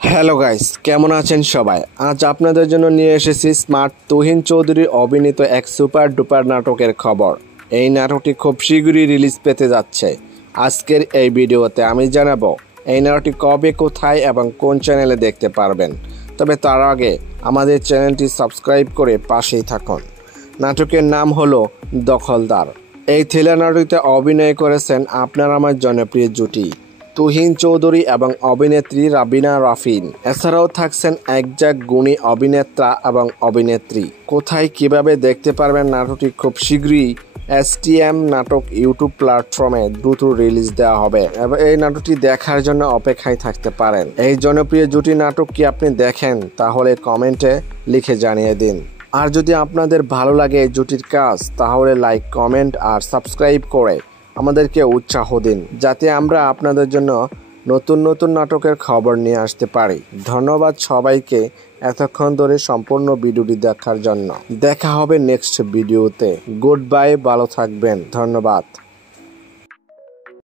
Hello guys, কেমন আছেন সবাই? আজ আপনাদের জন্য নিয়ে এসেছি স্মার্ট তুহিন চৌধুরী অভিনীত এক সুপার ডুপার নাটকের খবর। এই নাটকটি খুব শীঘ্রই রিলিজ পেতে যাচ্ছে। আজকের এই ভিডিওতে আমি জানাবো এই নাটকটি কবে, কোথায় এবং কোন চ্যানেলে দেখতে পারবেন। তবে তার আগে আমাদের চ্যানেলটি সাবস্ক্রাইব করে পাশেই থাকুন। নাটকের নাম হলো দখলদার। এই থ্রিলার নাটকটিতে অভিনয় করেছেন আপনার আমার জনপ্রিয় জুটি তুহিন চৌধুরী এবং অভিনেত্রী রাবিনা রাফিন। এছাড়াও থাকছেন একজাক গুণী অভিনেতা এবং অভিনেত্রী। কোথায় কিভাবে দেখতে পারবেন নাটকটি খুব শীঘ্রই STM নাটক ইউটিউব প্ল্যাটফর্মে দ্রুত রিলিজ দেওয়া হবে এবং এই নাটকটি দেখার জন্য অপেক্ষায় থাকতে পারেন। এই জনপ্রিয় জুটি নাটক কি আপনি দেখেন? তাহলে কমেন্টে লিখে জানিয়ে দিন। আর যদি আপনাদের ভালো লাগে এই জুটির কাজ, তাহলে লাইক, কমেন্ট আর সাবস্ক্রাইব করে আমাদেরকে উৎসাহ দিন, যাতে আমরা আপনাদের জন্য নতুন নতুন নাটকের খবর নিয়ে আসতে পারি। ধন্যবাদ সবাইকে এতক্ষণ ধরে সম্পূর্ণ ভিডিওটি দেখার জন্য। দেখা হবে নেক্সট ভিডিওতে। গুড বাই, ভালো থাকবেন। ধন্যবাদ।